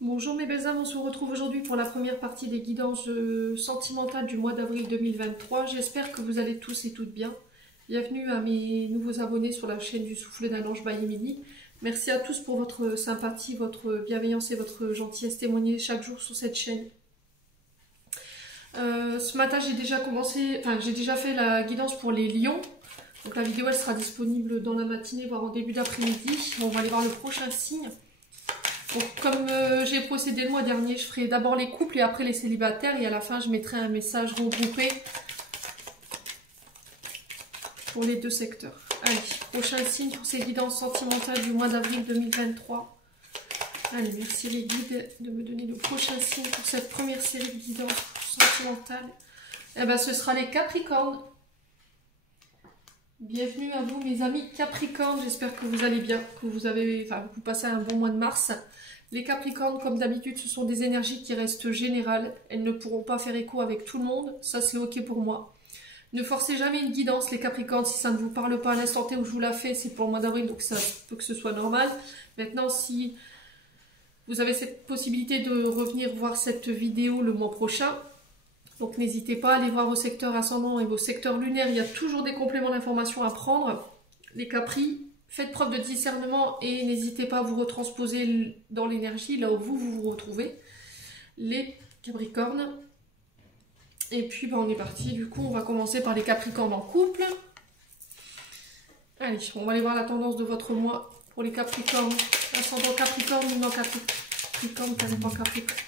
Bonjour mes belles âmes, on se retrouve aujourd'hui pour la première partie des guidances sentimentales du mois d'avril 2023. J'espère que vous allez tous et toutes bien. Bienvenue à mes nouveaux abonnés sur la chaîne du Souffle d'un Ange by Emily. Merci à tous pour votre sympathie, votre bienveillance et votre gentillesse témoignée chaque jour sur cette chaîne. Ce matin j'ai déjà fait la guidance pour les lions. Donc la vidéo elle sera disponible dans la matinée voire en début d'après-midi. On va aller voir le prochain signe. Donc, comme j'ai procédé le mois dernier, je ferai d'abord les couples et après les célibataires. Et à la fin, je mettrai un message regroupé pour les deux secteurs. Allez, prochain signe pour ces guidances sentimentales du mois d'avril 2023. Allez, merci les guides de me donner le prochain signe pour cette première série de guidances sentimentales. Eh ben, ce sera les Capricornes. Bienvenue à vous mes amis Capricornes, j'espère que vous allez bien, que vous passez un bon mois de mars. Les Capricornes, comme d'habitude, ce sont des énergies qui restent générales. Elles ne pourront pas faire écho avec tout le monde, ça c'est ok pour moi. Ne forcez jamais une guidance les Capricornes, si ça ne vous parle pas à l'instant T où je vous la fais, c'est pour le mois d'avril, donc ça peut que ce soit normal. Maintenant, si vous avez cette possibilité de revenir voir cette vidéo le mois prochain, donc n'hésitez pas à aller voir vos secteurs ascendants et vos secteurs lunaires. Il y a toujours des compléments d'information à prendre. Les Capris, faites preuve de discernement et n'hésitez pas à vous retransposer dans l'énergie, là où vous vous retrouvez. Les Capricornes. Et puis on est parti. Du coup, on va commencer par les Capricornes en couple. Allez, on va aller voir la tendance de votre mois pour les Capricornes. Ascendant Capricorne, luminant Capricorne, ascendant Capricorne.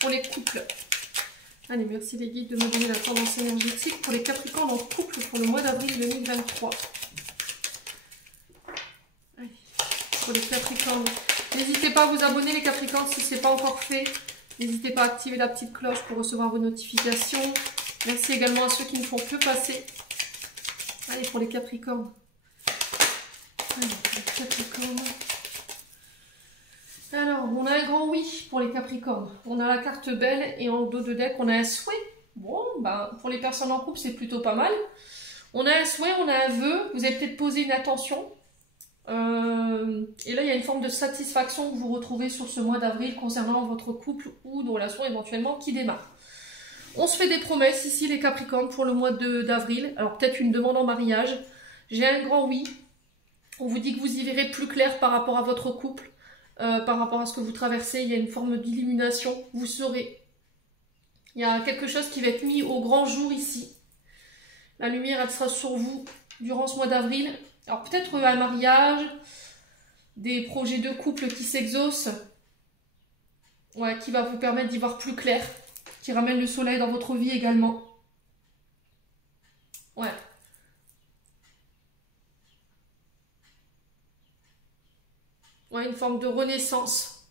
Pour les couples. Allez, merci les guides de me donner la tendance énergétique pour les Capricornes en couple pour le mois d'avril 2023. Allez, pour les Capricornes. N'hésitez pas à vous abonner les Capricornes si ce n'est pas encore fait. N'hésitez pas à activer la petite cloche pour recevoir vos notifications. Merci également à ceux qui ne font que passer. Allez, pour les Capricornes. Allez, pour les Capricornes. Alors, on a un grand oui pour les Capricornes. On a la carte belle et en dos de deck, on a un souhait. Bon, ben, pour les personnes en couple, c'est plutôt pas mal. On a un souhait, on a un vœu. Vous avez peut-être posé une intention. Et là, il y a une forme de satisfaction que vous retrouvez sur ce mois d'avril concernant votre couple ou de relation éventuellement qui démarre. On se fait des promesses ici, les Capricornes, pour le mois d'avril. Alors, peut-être une demande en mariage. J'ai un grand oui. On vous dit que vous y verrez plus clair par rapport à votre couple. Par rapport à ce que vous traversez, il y a une forme d'illumination, vous saurez. Il y a quelque chose qui va être mis au grand jour ici. La lumière, elle sera sur vous durant ce mois d'avril. Alors peut-être un mariage, des projets de couple qui s'exaucent, ouais, qui va vous permettre d'y voir plus clair, qui ramène le soleil dans votre vie également. Ouais. Ouais, une forme de renaissance.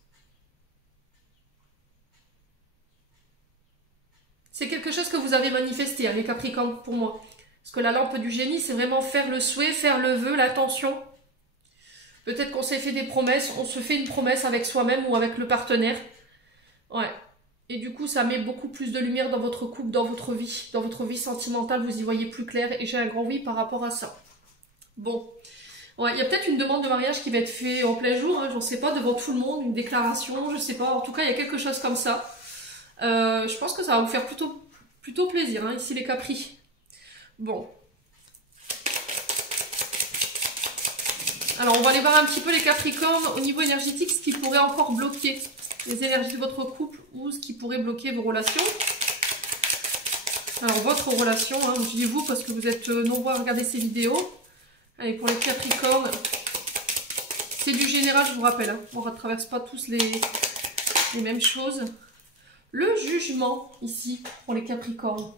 C'est quelque chose que vous avez manifesté, hein, les Capricornes, pour moi. Parce que la lampe du génie, c'est vraiment faire le souhait, faire le vœu, l'attention. Peut-être qu'on s'est fait des promesses, on se fait une promesse avec soi-même ou avec le partenaire. Ouais. Et du coup, ça met beaucoup plus de lumière dans votre couple, dans votre vie sentimentale, vous y voyez plus clair. Et j'ai un grand oui par rapport à ça. Bon. Ouais, il y a peut-être une demande de mariage qui va être faite en plein jour, hein, j'en sais pas, devant tout le monde, une déclaration, je sais pas. En tout cas, il y a quelque chose comme ça. Je pense que ça va vous faire plutôt plaisir, hein, ici les Capris. Bon. Alors, on va aller voir un petit peu les Capricornes au niveau énergétique, ce qui pourrait encore bloquer les énergies de votre couple ou ce qui pourrait bloquer vos relations. Alors, votre relation, hein, je dis vous parce que vous êtes nombreux à regarder ces vidéos. Allez, pour les Capricornes, c'est du général, je vous rappelle. Hein. On ne traverse pas tous les mêmes choses. Le jugement, ici, pour les Capricornes.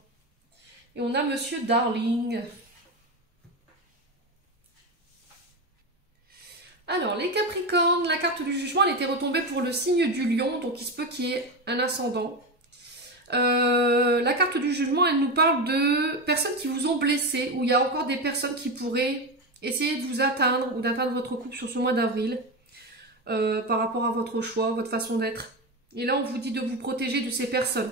Et on a Monsieur Darling. Alors, les Capricornes, la carte du jugement, elle était retombée pour le signe du lion. Donc, il se peut qu'il y ait un ascendant. La carte du jugement, elle nous parle de personnes qui vous ont blessé. Ou il y a encore des personnes qui pourraient essayer de vous atteindre ou d'atteindre votre couple sur ce mois d'avril par rapport à votre choix, votre façon d'être. Et là, on vous dit de vous protéger de ces personnes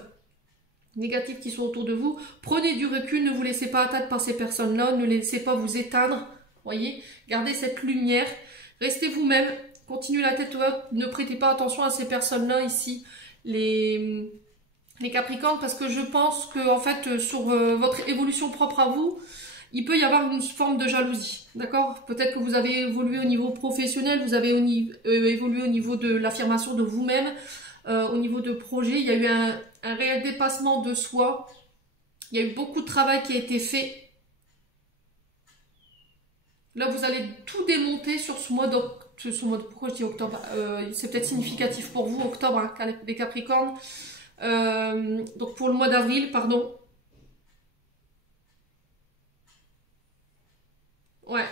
négatives qui sont autour de vous. Prenez du recul, ne vous laissez pas atteindre par ces personnes-là, ne laissez pas vous éteindre. Voyez, gardez cette lumière, restez vous-même, continuez la tête haute, ne prêtez pas attention à ces personnes-là ici, les Capricornes, parce que je pense que en fait sur votre évolution propre à vous, il peut y avoir une forme de jalousie, d'accord? Peut-être que vous avez évolué au niveau professionnel, vous avez évolué au niveau de l'affirmation de vous-même, au niveau de projet, il y a eu un réel dépassement de soi, il y a eu beaucoup de travail qui a été fait. Là, vous allez tout démonter sur ce mois d'octobre. Pourquoi je dis octobre? C'est peut-être significatif pour vous, octobre, hein, les Capricornes. Donc pour le mois d'avril, pardon. Ouais.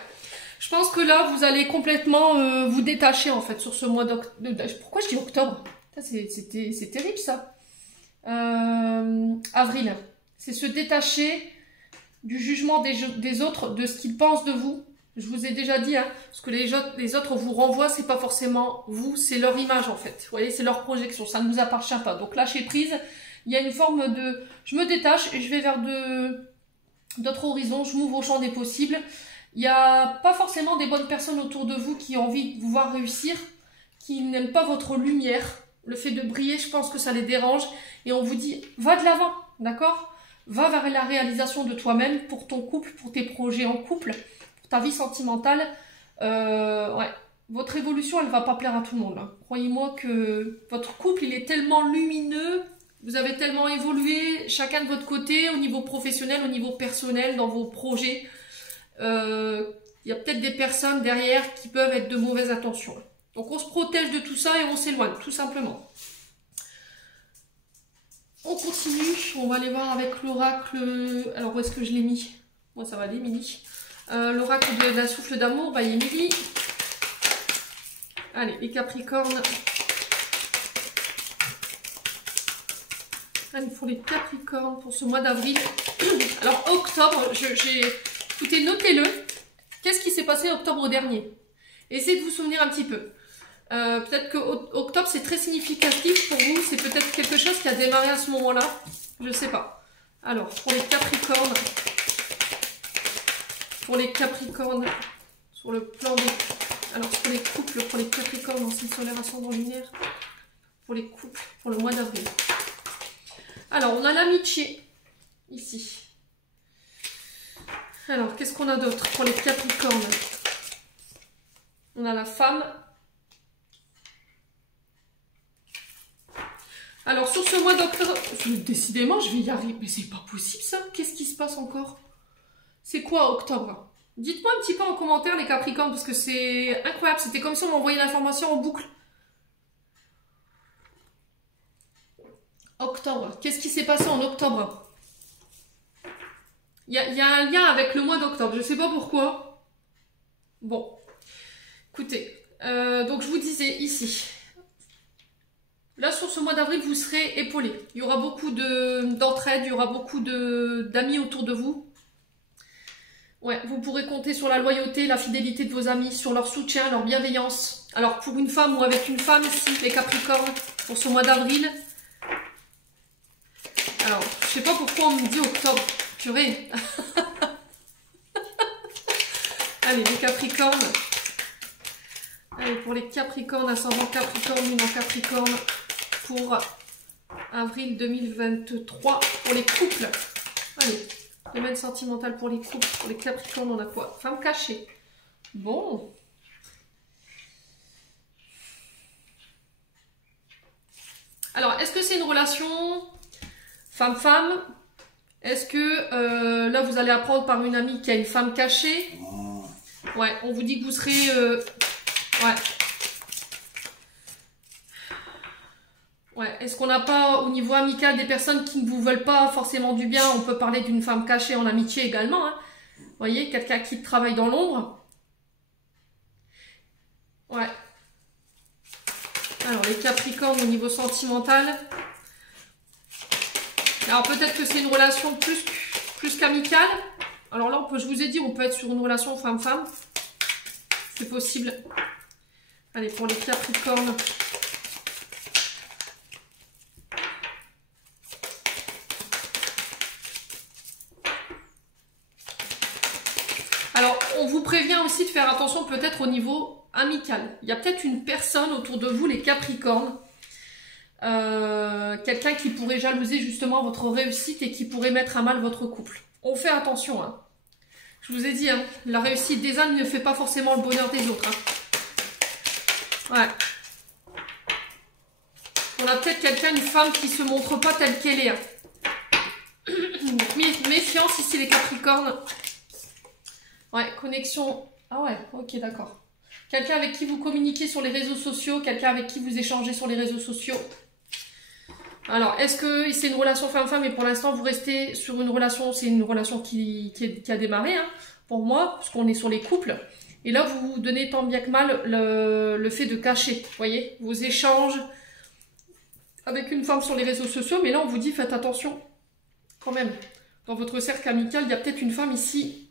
Je pense que là, vous allez complètement vous détacher en fait sur ce mois d'octobre. Pourquoi je dis octobre? C'est terrible ça. Avril. C'est se détacher du jugement des autres, de ce qu'ils pensent de vous. Je vous ai déjà dit, hein, ce que les autres vous renvoient, c'est pas forcément vous, c'est leur image en fait. Vous voyez, c'est leur projection, ça ne nous appartient pas. Donc lâchez prise, il y a une forme de... Je me détache et je vais vers d'autres horizons, je m'ouvre au champ des possibles. Il n'y a pas forcément des bonnes personnes autour de vous qui ont envie de vous voir réussir, qui n'aiment pas votre lumière. Le fait de briller, je pense que ça les dérange. Et on vous dit, va de l'avant, d'accord? Va vers la réalisation de toi-même pour ton couple, pour tes projets en couple, pour ta vie sentimentale. Ouais. Votre évolution, elle ne va pas plaire à tout le monde. Hein. Croyez-moi que votre couple, il est tellement lumineux, vous avez tellement évolué, chacun de votre côté, au niveau professionnel, au niveau personnel, dans vos projets. Il y a peut-être des personnes derrière qui peuvent être de mauvaises intentions. Donc on se protège de tout ça et on s'éloigne, tout simplement. On continue, on va aller voir avec l'oracle. Alors où est-ce que je l'ai mis? Moi ça va aller, Émilie. L'oracle de la souffle d'amour, bah Émilie. Allez, les Capricornes. Allez, pour les Capricornes, pour ce mois d'avril. Alors octobre, écoutez, notez-le. Qu'est-ce qui s'est passé octobre dernier? Essayez de vous souvenir un petit peu. Peut-être que octobre c'est très significatif pour vous. C'est peut-être quelque chose qui a démarré à ce moment-là. Je ne sais pas. Alors, pour les Capricornes. Pour les Capricornes. Sur le plan des... Alors, sur les couples, pour les Capricornes en signe solaire ascendant lunaire. Pour les couples, pour le mois d'avril. Alors, on a l'amitié. Ici. Alors, qu'est-ce qu'on a d'autre pour les Capricornes? On a la femme. Alors, sur ce mois d'octobre, décidément, je vais y arriver. Mais c'est pas possible, ça. Qu'est-ce qui se passe encore? C'est quoi, octobre? Dites-moi un petit peu en commentaire, les Capricornes, parce que c'est incroyable. C'était comme si on m'envoyait l'information en boucle. Octobre. Qu'est-ce qui s'est passé en octobre? Il y a un lien avec le mois d'octobre. Je ne sais pas pourquoi. Bon. Écoutez. Donc, je vous disais ici... Là, sur ce mois d'avril, vous serez épaulés. Il y aura beaucoup d'entraide, il y aura beaucoup d'amis autour de vous. Ouais, vous pourrez compter sur la loyauté, la fidélité de vos amis, sur leur soutien, leur bienveillance. Alors, pour une femme ou avec une femme, ici, les Capricornes, pour ce mois d'avril. Alors, je sais pas pourquoi on me dit octobre. Purée. Allez, les Capricornes. Allez, pour les Capricornes, ascendant Capricorne, lune en Capricorne. Pour avril 2023 pour les couples. Allez, domaine sentimental pour les couples. Pour les Capricornes, on a quoi? Femme cachée. Bon. Alors, est-ce que c'est une relation femme-femme? Est-ce que là, vous allez apprendre par une amie qu'il y a une femme cachée? Ouais, on vous dit que vous serez... ouais. Ouais, est-ce qu'on n'a pas au niveau amical des personnes qui ne vous veulent pas forcément du bien? On peut parler d'une femme cachée en amitié également. Hein. Vous voyez, quelqu'un qui travaille dans l'ombre. Ouais. Alors, les Capricornes au niveau sentimental. Alors, peut-être que c'est une relation plus qu'amicale. Alors là, je vous ai dit, on peut être sur une relation femme-femme. C'est possible. Allez, pour les Capricornes... Alors, on vous prévient aussi de faire attention peut-être au niveau amical. Il y a peut-être une personne autour de vous, les Capricornes, quelqu'un qui pourrait jalouser justement votre réussite et qui pourrait mettre à mal votre couple. On fait attention, hein. Je vous ai dit, hein, la réussite des uns ne fait pas forcément le bonheur des autres. Hein. Ouais. On a peut-être quelqu'un, une femme qui se montre pas telle qu'elle est. Hein. Méfiance ici les Capricornes. Ouais, connexion. Ah ouais, ok, d'accord. Quelqu'un avec qui vous communiquez sur les réseaux sociaux, quelqu'un avec qui vous échangez sur les réseaux sociaux. Alors, est-ce que c'est une relation femme-femme et pour l'instant vous restez sur une relation, c'est une relation qui a démarré, hein, pour moi, parce qu'on est sur les couples. Et là, vous vous donnez tant bien que mal le fait de cacher, vous voyez, vos échanges avec une femme sur les réseaux sociaux. Mais là, on vous dit, faites attention, quand même. Dans votre cercle amical, il y a peut-être une femme ici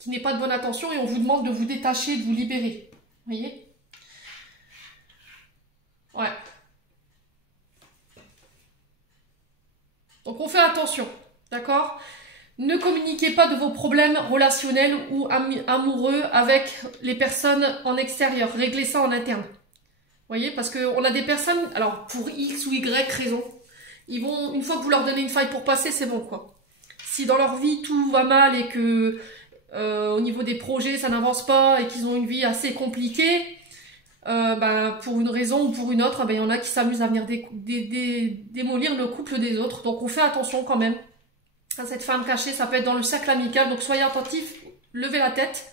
qui n'est pas de bonne attention et on vous demande de vous détacher, de vous libérer. Vous voyez? Ouais. Donc on fait attention, d'accord? Ne communiquez pas de vos problèmes relationnels ou amoureux avec les personnes en extérieur. Réglez ça en interne. Vous voyez? Parce qu'on a des personnes, alors pour X ou Y raison, ils vont, une fois que vous leur donnez une faille pour passer, c'est bon quoi. Si dans leur vie tout va mal et que au niveau des projets ça n'avance pas et qu'ils ont une vie assez compliquée, pour une raison ou pour une autre, il y en a qui s'amusent à venir démolir le couple des autres. Donc on fait attention quand même à cette femme cachée, ça peut être dans le cercle amical, donc soyez attentifs, levez la tête,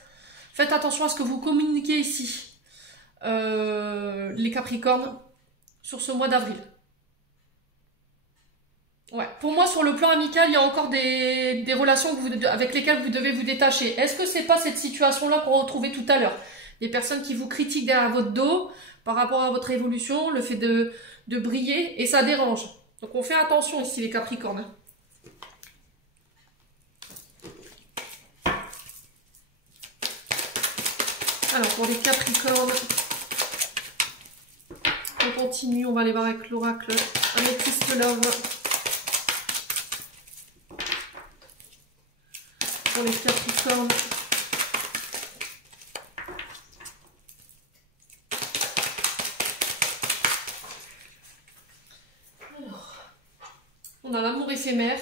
faites attention à ce que vous communiquez ici, les Capricornes, sur ce mois d'avril. Ouais. Pour moi, sur le plan amical, il y a encore des relations avec lesquelles vous devez vous détacher. Est-ce que c'est pas cette situation-là qu'on retrouvait tout à l'heure? Des personnes qui vous critiquent derrière votre dos par rapport à votre évolution, le fait de briller, et ça dérange. Donc on fait attention ici les Capricornes. Alors pour les Capricornes, on continue, on va aller voir avec l'oracle Amethyst Love. Pour les Capricornes. Alors, on a l'amour éphémère.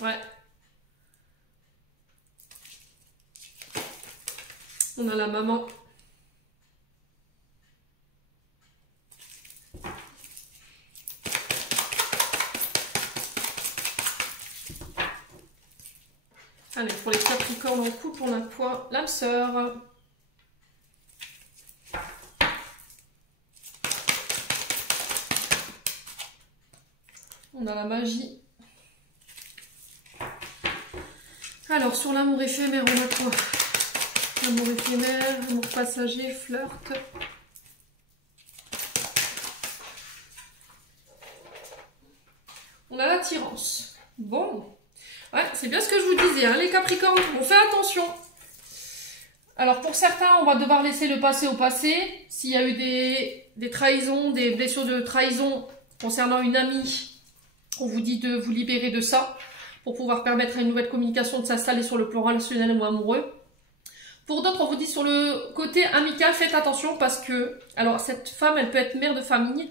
Ouais. On a la maman. Allez, pour les Capricornes en couple, on a quoi? L'âme sœur. On a la magie. Alors, sur l'amour éphémère, on a quoi? L'amour éphémère, l'amour passager, flirt. On a l'attirance. Bon. Ouais, c'est bien ce que je vous disais, hein, les Capricornes, on fait attention. Alors pour certains, on va devoir laisser le passé au passé. S'il y a eu des trahisons, des blessures de trahison concernant une amie, on vous dit de vous libérer de ça pour pouvoir permettre à une nouvelle communication de s'installer sur le plan relationnel ou amoureux. Pour d'autres, on vous dit sur le côté amical, faites attention parce que, alors cette femme, elle peut être mère de famille.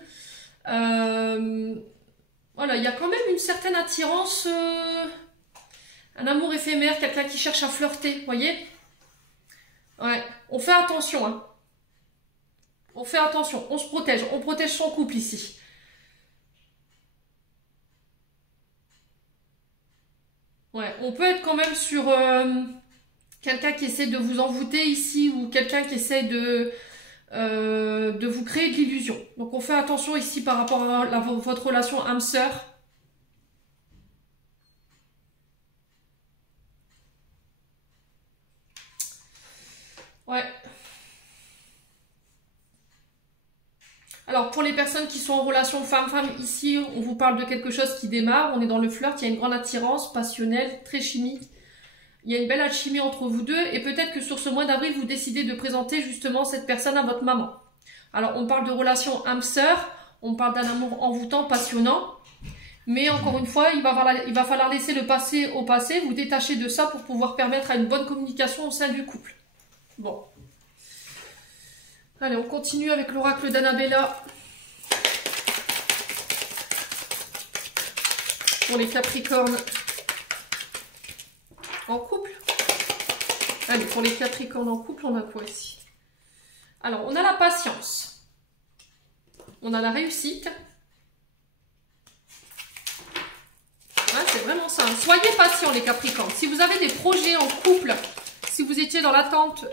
Voilà, il y a quand même une certaine attirance... un amour éphémère, quelqu'un qui cherche à flirter, vous voyez? Ouais, on fait attention, hein. On fait attention, on se protège, on protège son couple ici. Ouais, on peut être quand même sur quelqu'un qui essaie de vous envoûter ici ou quelqu'un qui essaie de vous créer de l'illusion. Donc on fait attention ici par rapport à votre relation âme-sœur. Ouais. Alors, pour les personnes qui sont en relation femme-femme, ici, on vous parle de quelque chose qui démarre. On est dans le flirt, il y a une grande attirance passionnelle, très chimique. Il y a une belle alchimie entre vous deux. Et peut-être que sur ce mois d'avril, vous décidez de présenter justement cette personne à votre maman. Alors, on parle de relation âme-sœur. On parle d'un amour envoûtant, passionnant. Mais encore une fois, il va falloir laisser le passé au passé, vous détacher de ça pour pouvoir permettre à une bonne communication au sein du couple. Bon. Allez, on continue avec l'oracle d'Annabella. Pour les Capricornes en couple. Allez, pour les Capricornes en couple, on a quoi ici? Alors, on a la patience. On a la réussite. Ouais, c'est vraiment ça. Soyez patients, les Capricornes. Si vous avez des projets en couple, si vous étiez dans l'attente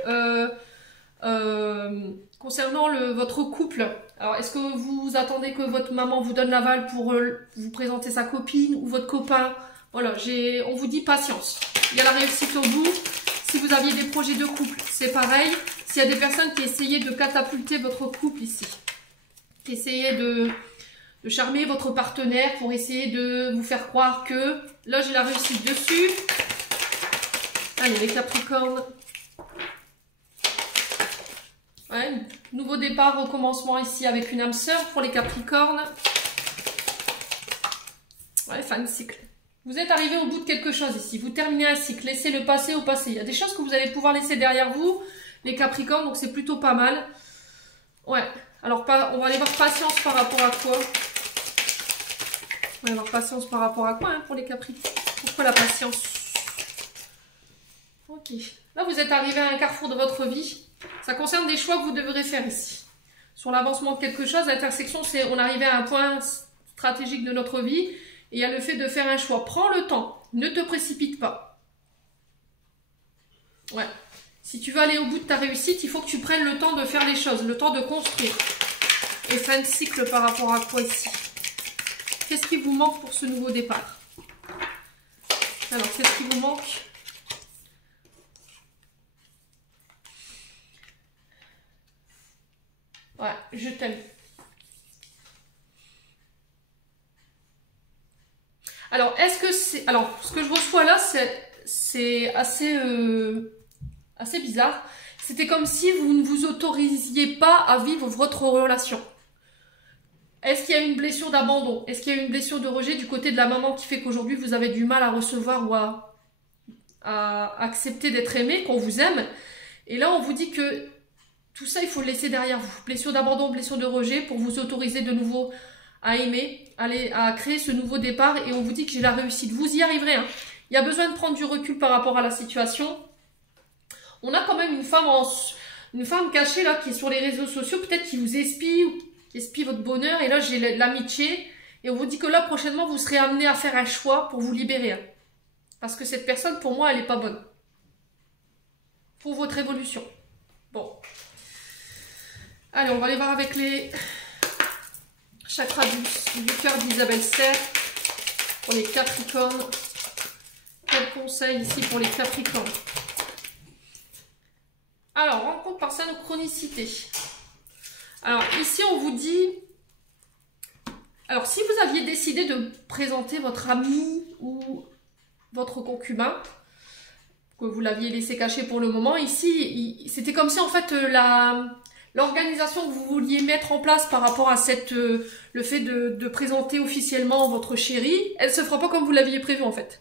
concernant votre couple, alors est-ce que vous attendez que votre maman vous donne l'aval pour vous présenter sa copine ou votre copain? Voilà, on vous dit patience. Il y a la réussite au bout. Si vous aviez des projets de couple, c'est pareil. S'il y a des personnes qui essayaient de catapulter votre couple ici, qui essayaient de charmer votre partenaire pour essayer de vous faire croire que... Là, j'ai la réussite dessus. Allez, les Capricornes. Ouais, nouveau départ, recommencement ici avec une âme sœur pour les Capricornes. Ouais, fin de cycle. Vous êtes arrivé au bout de quelque chose ici. Vous terminez un cycle. Laissez le passé au passé. Il y a des choses que vous allez pouvoir laisser derrière vous, les Capricornes, donc c'est plutôt pas mal. Ouais. Alors, on va aller voir patience par rapport à quoi? On va avoir patience par rapport à quoi hein, pour les Capricornes? Pourquoi la patience? Ok. Là, vous êtes arrivé à un carrefour de votre vie. Ça concerne des choix que vous devrez faire ici. Sur l'avancement de quelque chose, l'intersection, c'est on arrive à un point stratégique de notre vie. Et il y a le fait de faire un choix. Prends le temps. Ne te précipite pas. Ouais. Si tu veux aller au bout de ta réussite, il faut que tu prennes le temps de faire les choses. Le temps de construire. Et fin de cycle par rapport à quoi ici? Qu'est-ce qui vous manque pour ce nouveau départ? Alors, qu'est-ce qui vous manque? Ouais, je t'aime. Alors, est-ce que c'est... Alors, ce que je reçois là, c'est assez bizarre. C'était comme si vous ne vous autorisiez pas à vivre votre relation. Est-ce qu'il y a une blessure d'abandon? Est-ce qu'il y a une blessure de rejet du côté de la maman qui fait qu'aujourd'hui, vous avez du mal à recevoir ou à accepter d'être aimé, qu'on vous aime? Et là, on vous dit que tout ça, il faut le laisser derrière vous. Blessure d'abandon, blessure de rejet pour vous autoriser de nouveau à aimer, à créer ce nouveau départ. Et on vous dit que j'ai la réussite. Vous y arriverez. Hein. Il y a besoin de prendre du recul par rapport à la situation. On a quand même une femme cachée là qui est sur les réseaux sociaux, peut-être qui vous espie ou qui espie votre bonheur. Et là, j'ai l'amitié. Et on vous dit que là, prochainement, vous serez amené à faire un choix pour vous libérer. Hein. Parce que cette personne, pour moi, elle n'est pas bonne. Pour votre évolution. Bon. Allez, on va aller voir avec les chakras du cœur d'Isabelle Serre pour les Capricornes. Quel conseil ici pour les Capricornes? Alors, rencontre par synchronicité. Alors, ici, on vous dit... Alors, si vous aviez décidé de présenter votre ami ou votre concubin, que vous l'aviez laissé cacher pour le moment, ici, c'était comme si, en fait, l'organisation que vous vouliez mettre en place par rapport à le fait de présenter officiellement votre chéri, elle se fera pas comme vous l'aviez prévu en fait.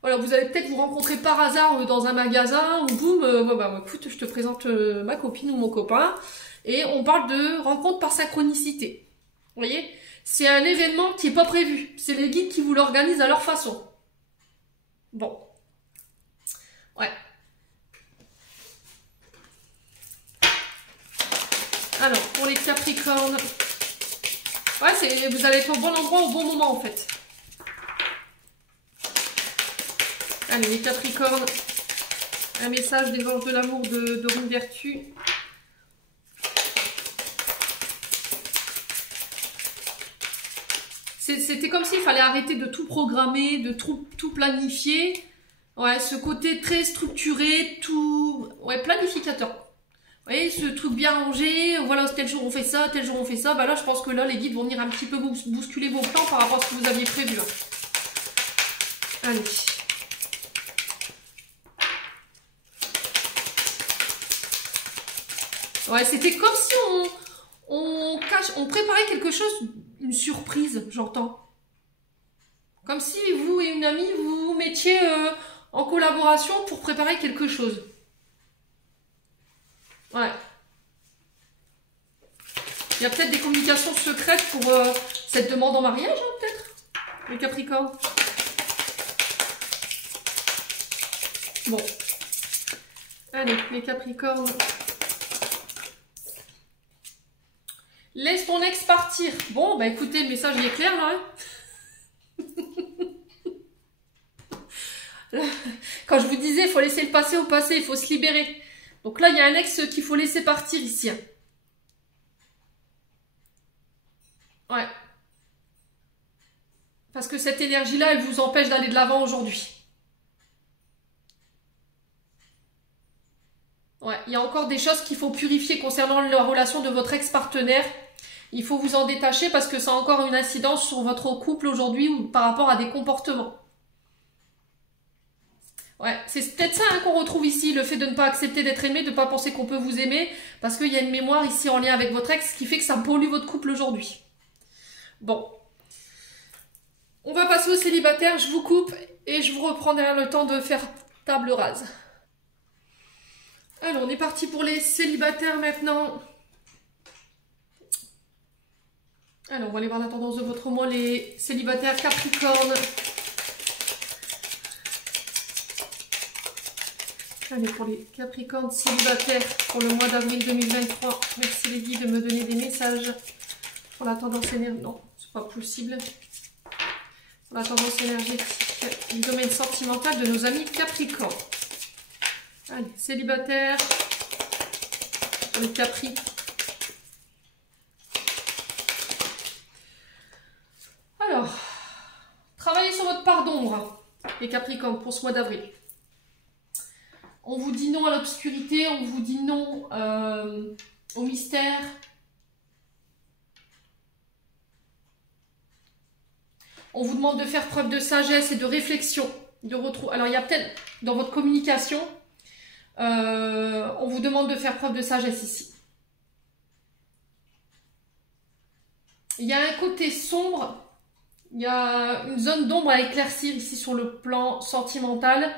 Voilà, vous allez peut-être vous rencontrer par hasard dans un magasin ou boum, écoute, je te présente ma copine ou mon copain et on parle de rencontre par synchronicité. Vous voyez, c'est un événement qui est pas prévu. C'est les guides qui vous l'organisent à leur façon. Bon, ouais. Alors, pour les Capricornes, ouais, vous allez être au bon endroit au bon moment en fait. Allez, les Capricornes, un message des anges de l'amour de Rune Vertu. C'était comme s'il fallait arrêter de tout programmer, de tout planifier. Ouais, ce côté très structuré, ouais, planificateur. Vous voyez, ce truc bien rangé, voilà, tel jour on fait ça, tel jour on fait ça. Bah là, je pense que là, les guides vont venir un petit peu bousculer vos plans par rapport à ce que vous aviez prévu. Hein. Allez. Ouais, c'était comme si on préparait quelque chose, une surprise, j'entends. Comme si vous et une amie, vous vous mettiez en collaboration pour préparer quelque chose. Ouais. Il y a peut-être des communications secrètes pour cette demande en mariage, hein, peut-être, les Capricornes. Bon. Allez, les Capricornes. Laisse ton ex partir. Bon, bah écoutez, le message il est clair là. Quand je vous disais, il faut laisser le passé au passé, il faut se libérer. Donc là, il y a un ex qu'il faut laisser partir ici. Ouais. Parce que cette énergie-là, elle vous empêche d'aller de l'avant aujourd'hui. Ouais, il y a encore des choses qu'il faut purifier concernant la relation de votre ex-partenaire. Il faut vous en détacher parce que ça a encore une incidence sur votre couple aujourd'hui ou par rapport à des comportements. Ouais, c'est peut-être ça hein, qu'on retrouve ici, le fait de ne pas accepter d'être aimé, de ne pas penser qu'on peut vous aimer, parce qu'il y a une mémoire ici en lien avec votre ex qui fait que ça pollue votre couple aujourd'hui. Bon. On va passer aux célibataires, je vous coupe et je vous reprends derrière le temps de faire table rase. Alors, on est parti pour les célibataires maintenant. Alors, on va aller voir la tendance de votre mois, les célibataires Capricorne. Allez, pour les Capricornes célibataires pour le mois d'avril 2023. Merci les guides de me donner des messages pour la tendance énergétique. Non, c'est pas possible. Pour la tendance énergétique du domaine sentimental de nos amis Capricornes. Allez, célibataires pour les Capri. Alors, travaillez sur votre part d'ombre, les Capricornes, pour ce mois d'avril. On vous dit non à l'obscurité, on vous dit non au mystère. On vous demande de faire preuve de sagesse et de réflexion. Alors, il y a peut-être dans votre communication, on vous demande de faire preuve de sagesse ici. Il y a un côté sombre, il y a une zone d'ombre à éclaircir ici sur le plan sentimental.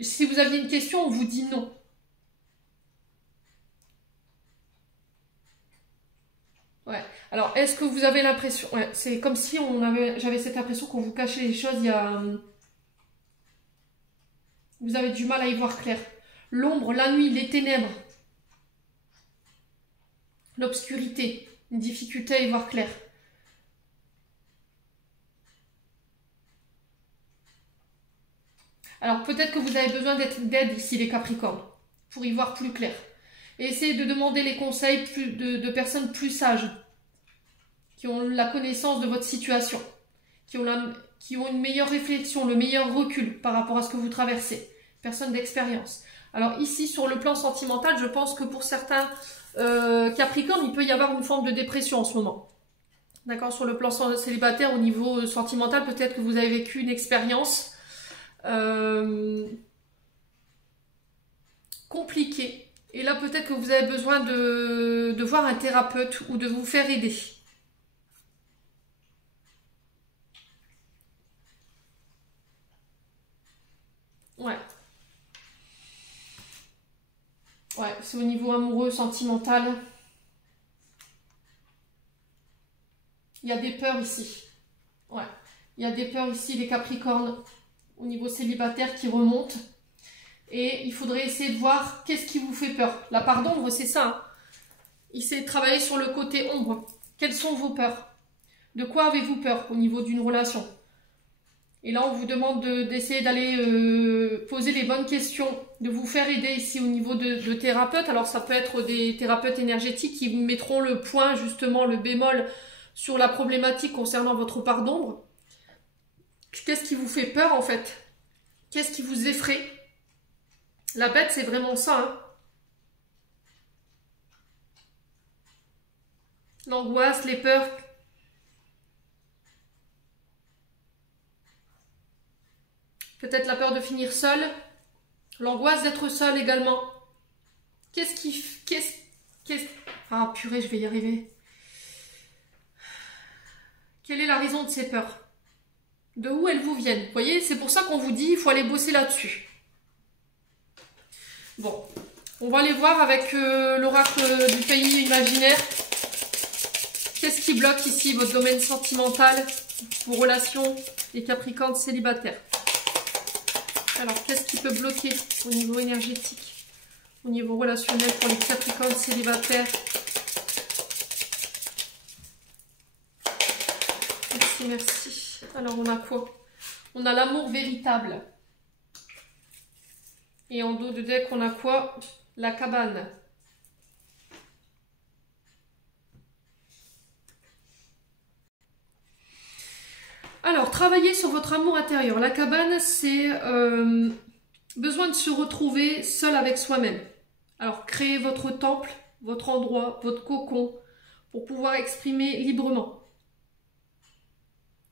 Si vous aviez une question, on vous dit non. Ouais. Alors, est-ce que vous avez l'impression... Ouais, c'est comme si j'avais cette impression qu'on vous cachait les choses. Vous avez du mal à y voir clair. L'ombre, la nuit, les ténèbres. L'obscurité. Une difficulté à y voir clair. Alors, peut-être que vous avez besoin d'aide ici, les Capricornes, pour y voir plus clair. Et essayez de demander les conseils de personnes plus sages, qui ont la connaissance de votre situation, qui ont une meilleure réflexion, le meilleur recul par rapport à ce que vous traversez. Personnes d'expérience. Alors ici, sur le plan sentimental, je pense que pour certains Capricornes, il peut y avoir une forme de dépression en ce moment. D'accord, sur le plan célibataire, au niveau sentimental, peut-être que vous avez vécu une expérience compliquée. Et là, peut-être que vous avez besoin de voir un thérapeute ou de vous faire aider. Ouais. Ouais, c'est au niveau amoureux, sentimental. Il y a des peurs ici. Ouais. Il y a des peurs ici, les Capricornes, au niveau célibataire qui remontent. Et il faudrait essayer de voir qu'est-ce qui vous fait peur. La part d'ombre, c'est ça. Hein. Essayez de travailler sur le côté ombre. Quelles sont vos peurs? De quoi avez-vous peur au niveau d'une relation? Et là, on vous demande d'essayer d'aller poser les bonnes questions, de vous faire aider ici au niveau de thérapeutes. Alors, ça peut être des thérapeutes énergétiques qui vous mettront le point, justement, le bémol sur la problématique concernant votre part d'ombre. Qu'est-ce qui vous fait peur, en fait? Qu'est-ce qui vous effraie? La bête, c'est vraiment ça. Hein. L'angoisse, les peurs. Peut-être la peur de finir seul. L'angoisse d'être seul également. Ah purée, je vais y arriver. Quelle est la raison de ces peurs? De où elles vous viennent? Vous voyez, c'est pour ça qu'on vous dit, il faut aller bosser là-dessus. Bon, On va aller voir avec l'oracle du pays imaginaire. Qu'est-ce qui bloque ici votre domaine sentimental, vos relations, les Capricornes célibataires? Alors, qu'est-ce qui peut bloquer au niveau énergétique, au niveau relationnel pour les Capricornes célibataires? Merci, merci. Alors, on a quoi? On a l'amour véritable. Et en dos de deck, on a quoi? La cabane. Alors, travailler sur votre amour intérieur. La cabane, c'est besoin de se retrouver seul avec soi-même. Alors, créez votre temple, votre endroit, votre cocon, pour pouvoir exprimer librement,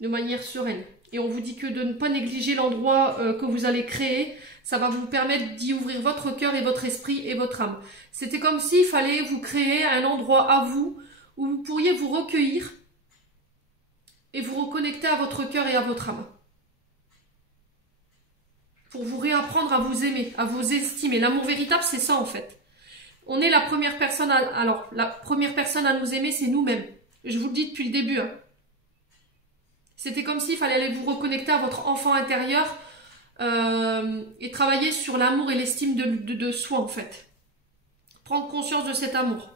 de manière sereine. Et on vous dit que de ne pas négliger l'endroit que vous allez créer, ça va vous permettre d'y ouvrir votre cœur et votre esprit et votre âme. C'était comme s'il fallait vous créer un endroit à vous où vous pourriez vous recueillir et vous reconnecter à votre cœur et à votre âme. Pour vous réapprendre à vous aimer, à vous estimer. L'amour véritable, c'est ça en fait. On est la première personne la première personne à nous aimer, c'est nous-mêmes. Je vous le dis depuis le début. Hein. C'était comme s'il fallait aller vous reconnecter à votre enfant intérieur et travailler sur l'amour et l'estime de soi en fait. Prendre conscience de cet amour.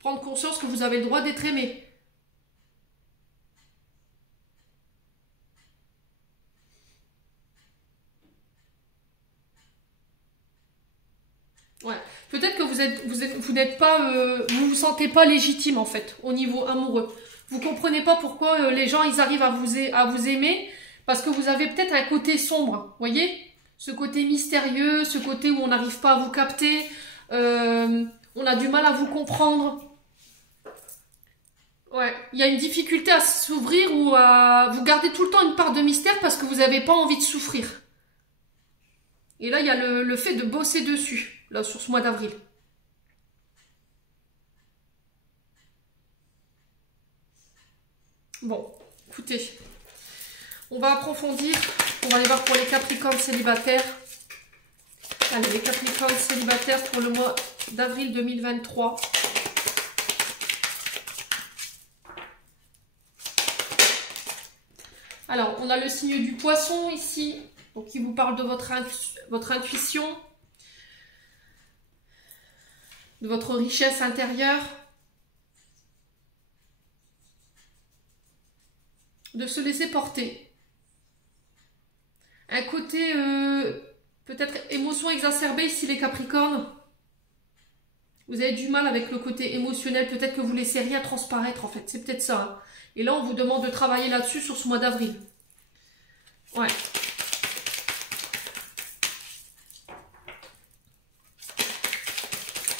Prendre conscience que vous avez le droit d'être aimé. Ouais. Peut-être que vous n'êtes pas, vous vous sentez pas légitime en fait au niveau amoureux. Vous comprenez pas pourquoi les gens ils arrivent à vous aimer parce que vous avez peut-être un côté sombre, voyez, ce côté mystérieux, ce côté où on n'arrive pas à vous capter, on a du mal à vous comprendre. Ouais, il y a une difficulté à s'ouvrir ou à vous gardez tout le temps une part de mystère parce que vous n'avez pas envie de souffrir. Et là il y a le fait de bosser dessus. Là, sur ce mois d'avril. Bon, écoutez, on va approfondir. On va aller voir pour les Capricornes célibataires. Allez, les Capricornes célibataires pour le mois d'avril 2023. Alors, on a le signe du poisson ici. Donc, il vous parle de votre intuition. De votre richesse intérieure, de se laisser porter. Un côté peut-être émotion exacerbée ici les Capricornes. Vous avez du mal avec le côté émotionnel, peut-être que vous laissez rien transparaître en fait, c'est peut-être ça. Hein. Et là on vous demande de travailler là-dessus sur ce mois d'avril. Ouais.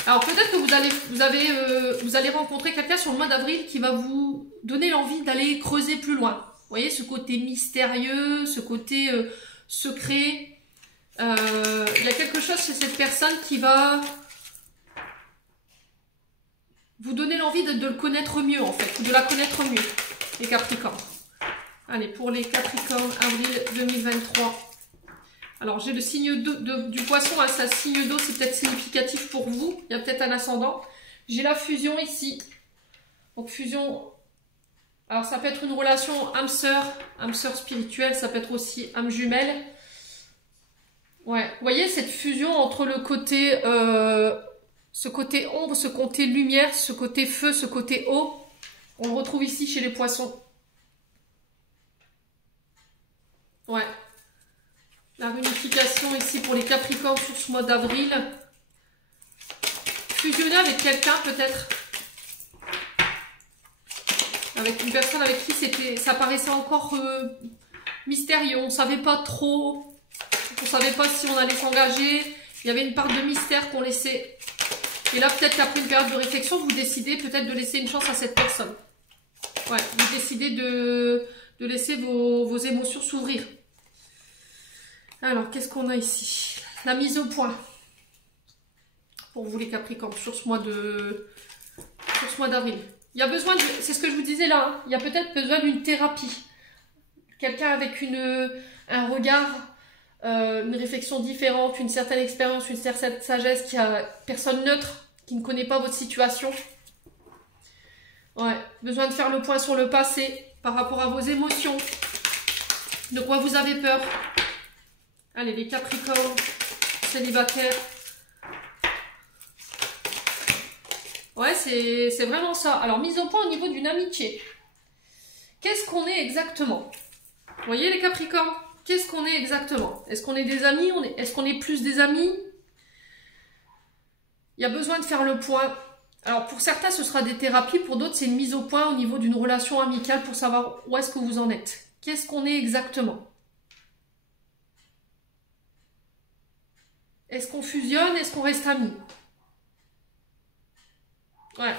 Alors peut-être que vous allez rencontrer quelqu'un sur le mois d'avril qui va vous donner l'envie d'aller creuser plus loin. Vous voyez ce côté mystérieux, ce côté secret. Il y a quelque chose chez cette personne qui va vous donner l'envie de le connaître mieux en fait, de la connaître mieux, les Capricornes. Allez, pour les Capricornes, avril 2023. Alors, j'ai le signe du poisson, hein, c'est un signe d'eau, c'est peut-être significatif pour vous. Il y a peut-être un ascendant. J'ai la fusion ici. Donc, fusion. Alors, ça peut être une relation âme-sœur spirituelle, ça peut être aussi âme jumelle. Ouais, vous voyez cette fusion entre le côté, ce côté ombre, ce côté lumière, ce côté feu, ce côté eau. On le retrouve ici chez les poissons. Ouais. La réunification ici pour les Capricornes sur ce mois d'avril. Fusionner avec quelqu'un peut-être. Avec une personne avec qui ça paraissait encore mystérieux. On ne savait pas trop. On ne savait pas si on allait s'engager. Il y avait une part de mystère qu'on laissait. Et là peut-être qu'après une période de réflexion, vous décidez peut-être de laisser une chance à cette personne. Ouais, vous décidez de laisser vos émotions s'ouvrir. Alors, qu'est-ce qu'on a ici? La mise au point. Pour vous les Capricornes, sur ce mois d'avril. Il y a besoin de... C'est ce que je vous disais là. Hein, il y a peut-être besoin d'une thérapie. Quelqu'un avec un regard une réflexion différente, une certaine expérience, une certaine sagesse, qui a personne neutre, qui ne connaît pas votre situation. Ouais, besoin de faire le point sur le passé, par rapport à vos émotions. De quoi vous avez peur? Allez, les Capricornes, célibataires. Ouais, c'est vraiment ça. Alors, mise au point au niveau d'une amitié. Qu'est-ce qu'on est exactement? Vous voyez les Capricornes? Qu'est-ce qu'on est exactement? Est-ce qu'on est des amis? Est-ce qu'on est plus des amis? Il y a besoin de faire le point. Alors, pour certains, ce sera des thérapies. Pour d'autres, c'est une mise au point au niveau d'une relation amicale pour savoir où est-ce que vous en êtes. Qu'est-ce qu'on est exactement? Est-ce qu'on fusionne? Est-ce qu'on reste amis? Ouais.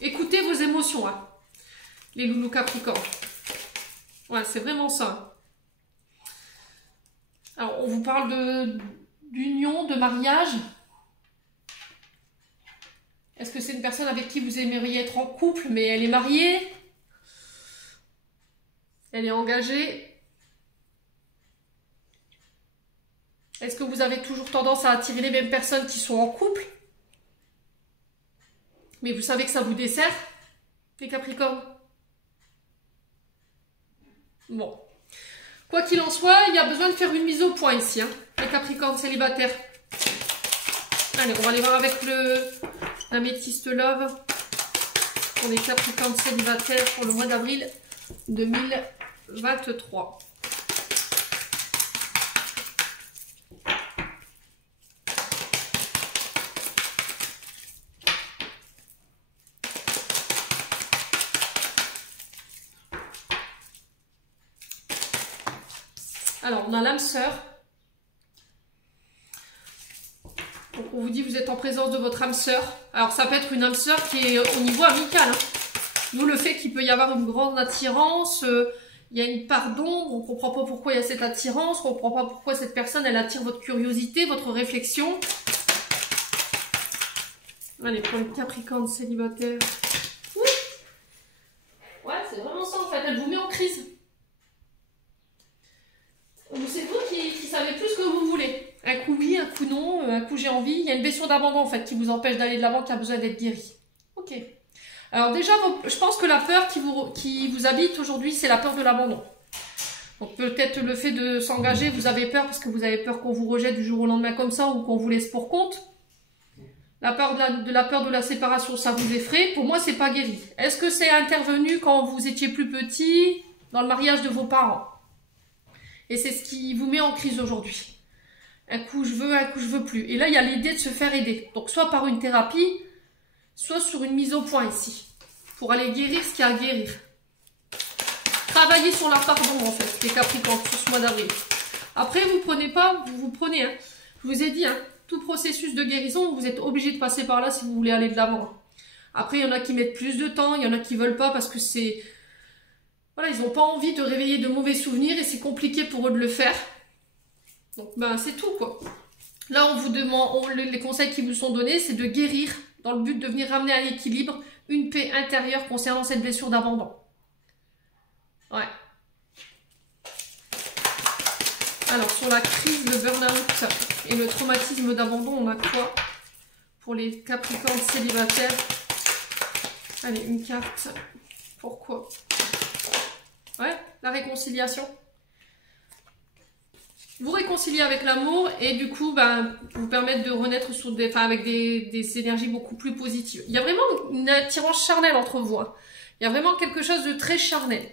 Écoutez vos émotions, hein, les loulous Capricornes. Ouais, c'est vraiment ça. Alors, on vous parle d'union, de mariage. Est-ce que c'est une personne avec qui vous aimeriez être en couple, mais elle est mariée? Elle est engagée? Est-ce que vous avez toujours tendance à attirer les mêmes personnes qui sont en couple? Mais vous savez que ça vous dessert, les Capricornes? Bon. Quoi qu'il en soit, il y a besoin de faire une mise au point ici, hein, les Capricornes célibataires. Allez, on va aller voir avec l'améthyste love pour les Capricornes célibataires pour le mois d'avril 2023. Alors, on a l'âme sœur. Donc, on vous dit vous êtes en présence de votre âme sœur. Alors, ça peut être une âme sœur qui est au niveau amical, hein. D'où le fait qu'il peut y avoir une grande attirance. Il y a une part d'ombre. On ne comprend pas pourquoi il y a cette attirance. On ne comprend pas pourquoi cette personne, elle attire votre curiosité, votre réflexion. Allez, pour les Capricornes célibataires. Ouais, c'est vraiment ça en fait. Elle vous met en crise. C'est vous qui savez plus ce que vous voulez. Un coup oui, un coup non, un coup j'ai envie. Il y a une blessure d'abandon en fait qui vous empêche d'aller de l'avant, qui a besoin d'être guérie. Ok. Alors déjà, je pense que la peur qui vous habite aujourd'hui, c'est la peur de l'abandon. Donc peut-être le fait de s'engager, vous avez peur parce que vous avez peur qu'on vous rejette du jour au lendemain comme ça ou qu'on vous laisse pour compte. La peur de la séparation, ça vous effraie. Pour moi, c'est pas guéri. Est-ce que c'est intervenu quand vous étiez plus petit, dans le mariage de vos parents? Et c'est ce qui vous met en crise aujourd'hui. Un coup je veux plus. Et là, il y a l'idée de se faire aider. Donc, soit par une thérapie, soit sur une mise au point ici. Pour aller guérir ce qu'il y a à guérir. Travailler sur la pardon, en fait, les Capricornes, sur ce mois d'avril. Après, vous prenez pas, vous prenez, hein. Je vous ai dit, hein, tout processus de guérison, vous êtes obligé de passer par là si vous voulez aller de l'avant. Après, il y en a qui mettent plus de temps, il y en a qui veulent pas parce que c'est... Voilà, ils n'ont pas envie de réveiller de mauvais souvenirs et c'est compliqué pour eux de le faire. Donc, ben, c'est tout, quoi. Là, on vous demande, les conseils qui vous sont donnés, c'est de guérir dans le but de venir ramener à l'équilibre une paix intérieure concernant cette blessure d'abandon. Ouais. Alors, sur la crise, le burn-out et le traumatisme d'abandon, on a quoi pour les Capricornes célibataires? Allez, une carte. Pourquoi? Ouais, la réconciliation. Vous réconciliez avec l'amour et du coup, ben, vous permettre de renaître sur avec des énergies beaucoup plus positives. Il y a vraiment une attirance charnelle entre vous, hein. Il y a vraiment quelque chose de très charnel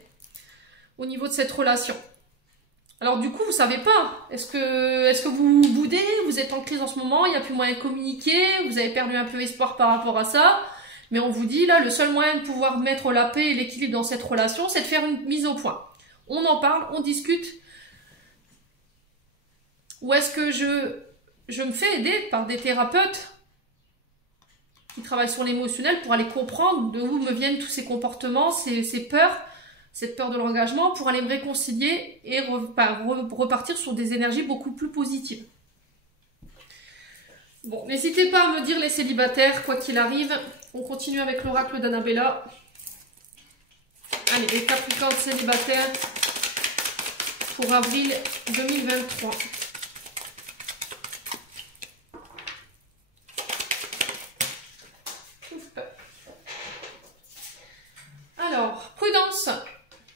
au niveau de cette relation. Alors du coup, vous savez pas. Est-ce que vous boudez? Vous êtes en crise en ce moment, il n'y a plus moyen de communiquer, vous avez perdu un peu espoir par rapport à ça. Mais on vous dit, là, le seul moyen de pouvoir mettre la paix et l'équilibre dans cette relation, c'est de faire une mise au point. On en parle, on discute. Ou est-ce que je me fais aider par des thérapeutes qui travaillent sur l'émotionnel pour aller comprendre de où me viennent tous ces comportements, ces peurs, cette peur de l'engagement, pour aller me réconcilier et repartir sur des énergies beaucoup plus positives. Bon, n'hésitez pas à me dire les célibataires, quoi qu'il arrive. On continue avec l'oracle d'Annabella. Allez, les Capricornes célibataires pour avril 2023.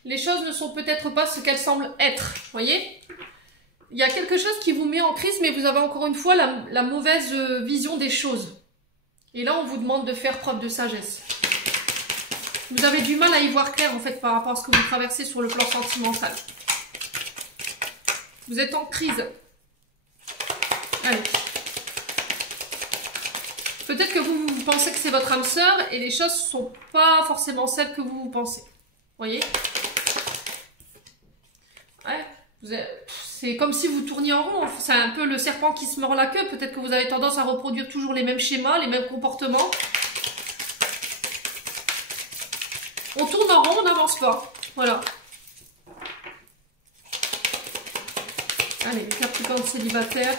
les choses ne sont peut-être pas ce qu'elles semblent être. Voyez? Il y a quelque chose qui vous met en crise, mais vous avez encore une fois la mauvaise vision des choses. Et là, on vous demande de faire preuve de sagesse. Vous avez du mal à y voir clair, en fait, par rapport à ce que vous traversez sur le plan sentimental. Vous êtes en crise. Allez. Peut-être que vous pensez que c'est votre âme sœur et les choses ne sont pas forcément celles que vous pensez. Voyez? Ouais. C'est comme si vous tourniez en rond. C'est un peu le serpent qui se mord la queue. Peut-être que vous avez tendance à reproduire toujours les mêmes schémas, les mêmes comportements. On tourne en rond, on n'avance pas. Voilà. Allez, Capricorne célibataire.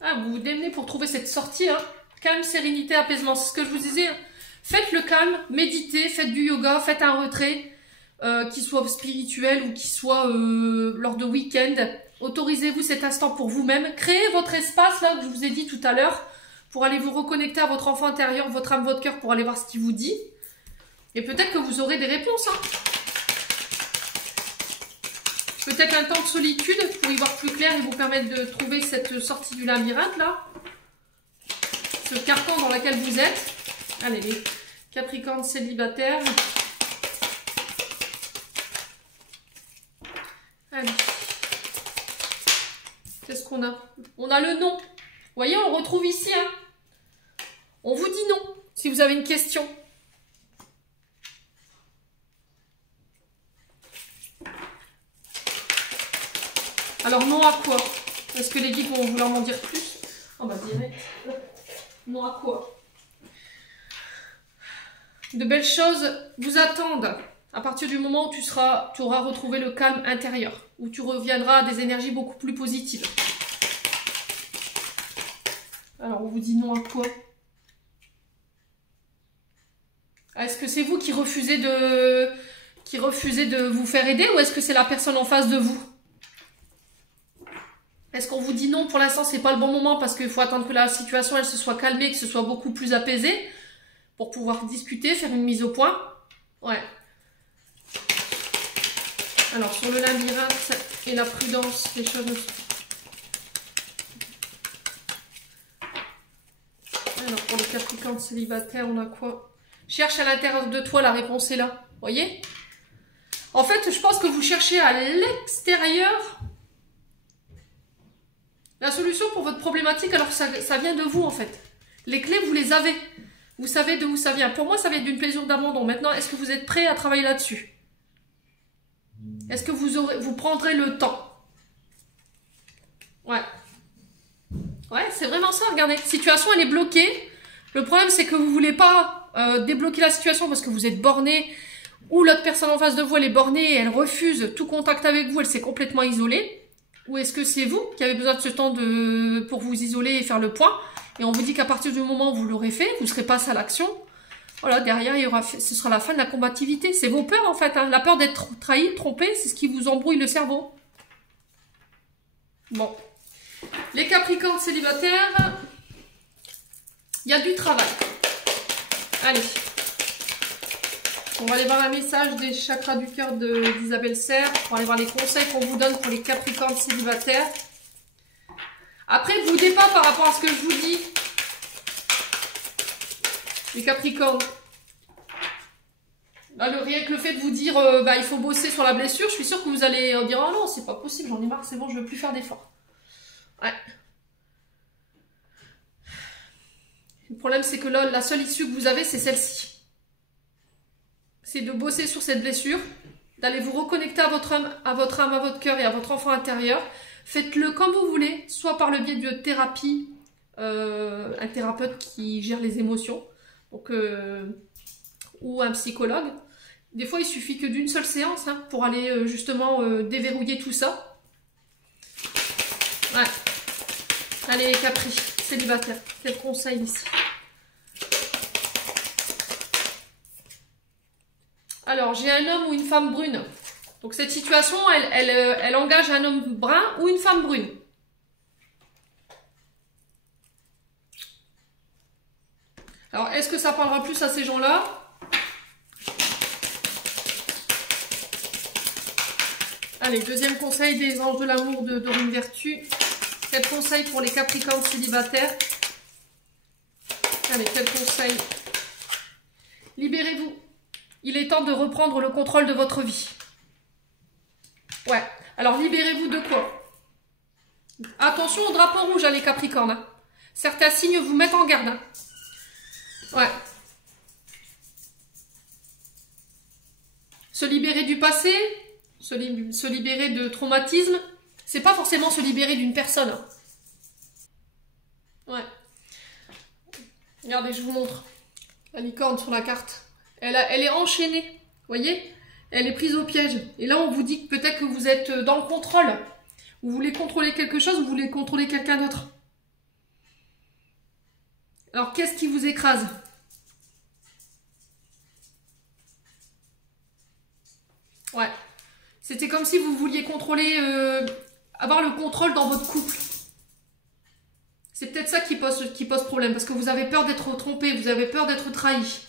Ah, vous vous démenez pour trouver cette sortie. Hein. Calme, sérénité, apaisement. C'est ce que je vous disais. Hein. Faites le calme, méditez, faites du yoga, faites un retrait, qui soit spirituel ou qui soit lors de week-end. Autorisez-vous cet instant pour vous-même. Créez votre espace, là, que je vous ai dit tout à l'heure, pour aller vous reconnecter à votre enfant intérieur, votre âme, votre cœur, pour aller voir ce qu'il vous dit. Et peut-être que vous aurez des réponses. Hein. Peut-être un temps de solitude pour y voir plus clair et vous permettre de trouver cette sortie du labyrinthe, là. Ce carcan dans lequel vous êtes. Allez, les Capricornes célibataires. Allez. Qu'est-ce qu'on a? On a le non. Vous voyez, on retrouve ici. Hein. On vous dit non, si vous avez une question. Alors, non à quoi? Est-ce que les guides vont vouloir m'en dire plus? Oh bah direct. Non à quoi? De belles choses vous attendent à partir du moment où tu auras retrouvé le calme intérieur, où tu reviendras à des énergies beaucoup plus positives. Alors, on vous dit non à quoi? Est-ce que c'est vous qui refusez de vous faire aider ou est-ce que c'est la personne en face de vous? Est-ce qu'on vous dit non pour l'instant, c'est pas le bon moment parce qu'il faut attendre que la situation elle se soit calmée, que ce soit beaucoup plus apaisé pour pouvoir discuter, faire une mise au point? Ouais. Alors, sur le labyrinthe et la prudence, les choses ne sont... Alors, pour les Capricornes célibataires, on a quoi? Cherche à l'intérieur de toi, la réponse est là. Voyez? En fait, je pense que vous cherchez à l'extérieur la solution pour votre problématique, alors ça vient de vous, en fait. Les clés, vous les avez. Vous savez d'où ça vient. Pour moi, ça vient d'une plaisir d'abandon. Maintenant, est-ce que vous êtes prêt à travailler là-dessus? Est-ce que vous prendrez le temps? Ouais. Ouais, c'est vraiment ça, regardez. La situation, elle est bloquée. Le problème, c'est que vous ne voulez pas débloquer la situation parce que vous êtes borné ou l'autre personne en face de vous, elle est bornée et elle refuse tout contact avec vous, elle s'est complètement isolée. Ou est-ce que c'est vous qui avez besoin de ce temps pour vous isoler et faire le point? Et on vous dit qu'à partir du moment où vous l'aurez fait, vous serez passé à l'action. Voilà, derrière, ce sera la fin de la combativité. C'est vos peurs, en fait. Hein. La peur d'être trahi, trompé, c'est ce qui vous embrouille le cerveau. Bon. Les Capricornes célibataires, il y a du travail. Allez. On va aller voir un message des chakras du cœur d'Isabelle Serre. On va aller voir les conseils qu'on vous donne pour les Capricornes célibataires. Après, ne boudez pas par rapport à ce que je vous dis. Les Capricornes. Là, rien que le fait de vous dire il faut bosser sur la blessure, je suis sûre que vous allez dire oh non, c'est pas possible, j'en ai marre, c'est bon, je veux plus faire d'efforts. Ouais. Le problème, c'est que là, la seule issue que vous avez, c'est celle-ci. C'est de bosser sur cette blessure, d'aller vous reconnecter à votre âme, à votre cœur et à votre enfant intérieur. Faites-le comme vous voulez, soit par le biais de thérapie, un thérapeute qui gère les émotions, donc, ou un psychologue. Des fois, il suffit que d'une seule séance pour aller justement déverrouiller tout ça. Ouais. Allez, les Capri, célibataires, quel conseil ici? Alors, j'ai un homme ou une femme brune. Donc, cette situation, elle engage un homme brun ou une femme brune. Alors, est-ce que ça parlera plus à ces gens-là? Allez, deuxième conseil des anges de l'amour de Dorine Vertu. Quel conseil pour les Capricornes célibataires? Allez, quel conseil? Libérez-vous. Il est temps de reprendre le contrôle de votre vie. Ouais. Alors, libérez-vous de quoi? Attention au drapeau rouge, hein, les Capricornes. Hein. Certains signes vous mettent en garde. Hein. Ouais. Se libérer du passé, se libérer de traumatisme, c'est pas forcément se libérer d'une personne. Hein. Ouais. Regardez, je vous montre. La licorne sur la carte. Elle est enchaînée. Vous voyez? Elle est prise au piège. Et là, on vous dit que peut-être que vous êtes dans le contrôle. Vous voulez contrôler quelque chose, vous voulez contrôler quelqu'un d'autre. Alors, qu'est-ce qui vous écrase? Ouais. C'était comme si vous vouliez contrôler, avoir le contrôle dans votre couple. C'est peut-être ça qui pose problème, parce que vous avez peur d'être trompé, vous avez peur d'être trahi.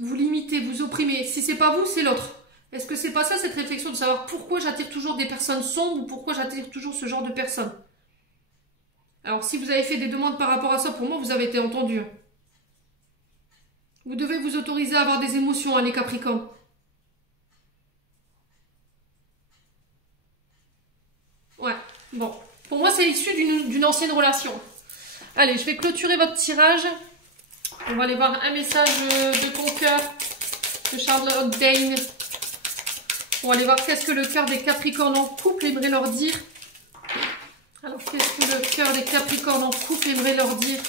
Vous limitez, vous opprimez. Si c'est pas vous, c'est l'autre. Est-ce que c'est pas ça, cette réflexion de savoir pourquoi j'attire toujours des personnes sombres ou pourquoi j'attire toujours ce genre de personnes? Alors, si vous avez fait des demandes par rapport à ça, pour moi, vous avez été entendu. Vous devez vous autoriser à avoir des émotions, hein, les Capricornes. Ouais, bon. Pour moi, c'est issu d'une ancienne relation. Allez, je vais clôturer votre tirage. On va aller voir un message de ton cœur, de Charlotte Dane. On va aller voir qu'est-ce que le cœur des Capricornes en couple aimerait leur dire. Alors, qu'est-ce que le cœur des Capricornes en couple aimerait leur dire?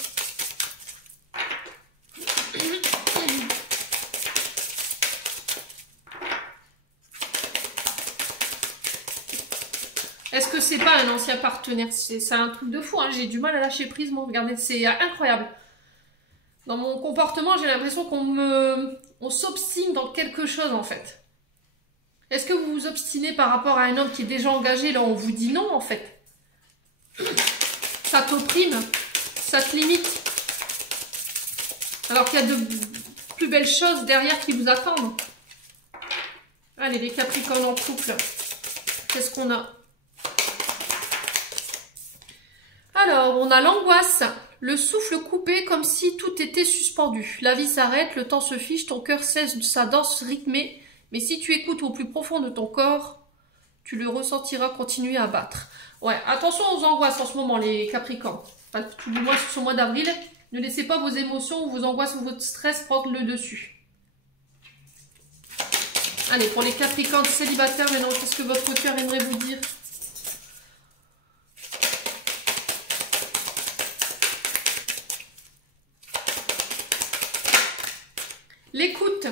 Est-ce que c'est pas un ancien partenaire? C'est un truc de fou, hein. J'ai du mal à lâcher prise, moi. Regardez, c'est incroyable. Dans mon comportement, j'ai l'impression qu'on s'obstine dans quelque chose, en fait. Est-ce que vous vous obstinez par rapport à un homme qui est déjà engagé? Là, on vous dit non, en fait. Ça t'opprime, ça te limite. Alors qu'il y a de plus belles choses derrière qui vous attendent. Allez, les Capricornes en couple. Qu'est-ce qu'on a? Alors, on a l'angoisse. Le souffle coupé comme si tout était suspendu. La vie s'arrête, le temps se fiche, ton cœur cesse de sa danse rythmée. Mais si tu écoutes au plus profond de ton corps, tu le ressentiras continuer à battre. Ouais, attention aux angoisses en ce moment, les Capricornes. Enfin, tout du moins sur ce mois d'avril. Ne laissez pas vos émotions ou vos angoisses ou votre stress prendre le dessus. Allez, pour les Capricornes célibataires, maintenant, qu'est-ce que votre cœur aimerait vous dire? L'écoute.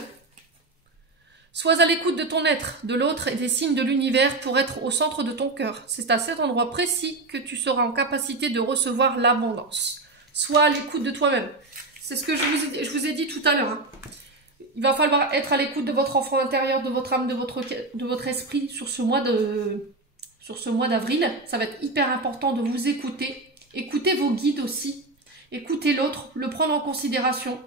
Sois à l'écoute de ton être, de l'autre et des signes de l'univers pour être au centre de ton cœur. C'est à cet endroit précis que tu seras en capacité de recevoir l'abondance. Sois à l'écoute de toi-même. C'est ce que je vous ai dit tout à l'heure. Hein. Il va falloir être à l'écoute de votre enfant intérieur, de votre âme, de votre esprit sur ce mois d'avril. Ça va être hyper important de vous écouter. Écoutez vos guides aussi. Écoutez l'autre, le prendre en considération.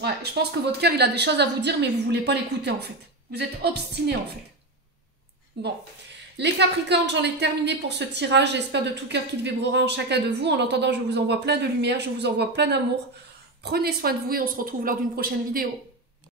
Ouais, je pense que votre cœur, il a des choses à vous dire, mais vous ne voulez pas l'écouter, en fait. Vous êtes obstiné, en fait. Bon. Les Capricornes, j'en ai terminé pour ce tirage. J'espère de tout cœur qu'il vibrera en chacun de vous. En attendant, je vous envoie plein de lumière, je vous envoie plein d'amour. Prenez soin de vous et on se retrouve lors d'une prochaine vidéo.